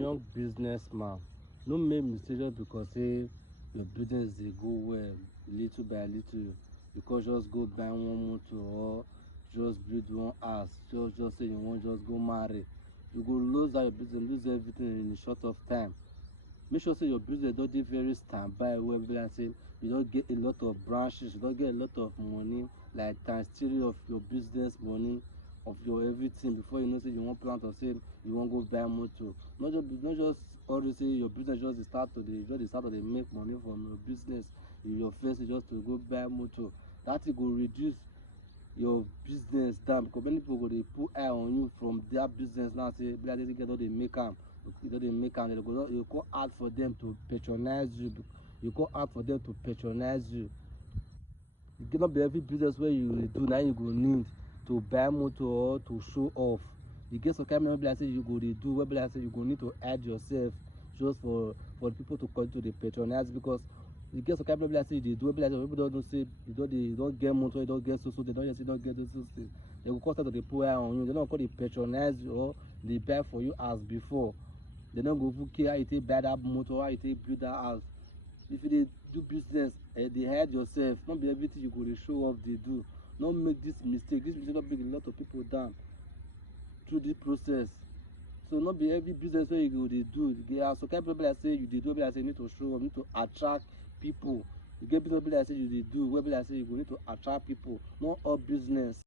young businessman, no make mistake just because say your business dey go well little by little, because just go buy one motor or just build one house, just say you wan just go marry, you go lose that your business, lose everything in a short of time. Make sure say your business don dey very standby well, be like say you don get a lot of branches, you don get a lot of money, like ×3 of your business money, of your everything, before you know say you wan plan to say you wan go buy motor. Not just always say your business just dey start to dey make money from your business, your first just to go buy motor. That thing go reduce your business down, because many people go dey put eye on you from their business now, say be like this guy don dey make am, you don dey make am, you go hard for them to patronize you, you go hard for them to patronize you. You cannot be every business where you do now you go need to buy motor or to show off. You get some kind of like say you go dey do, where be like say you go need to add yourself just for people to continue to patronize, because you get some kind of like say you dey do, where be like say people don't know say you don't get motor, you don't get so they don't just say don't get so they will constantly dey put eye on you, they don't call they patronize you or they buy for you as before. They don't go care how you take buy that motor, how you take build that house. If you dey do business, they hide yourself. Not be everything you go dey show off they do. Not make this mistake. This mistake don't bring a lot of people down through this process. So not be every business where you go dey do. There are some kind of people that say you dey do, like say you need to show off, you need to attract people. You get people that say you dey do, where be like say you go need to attract people. Not all business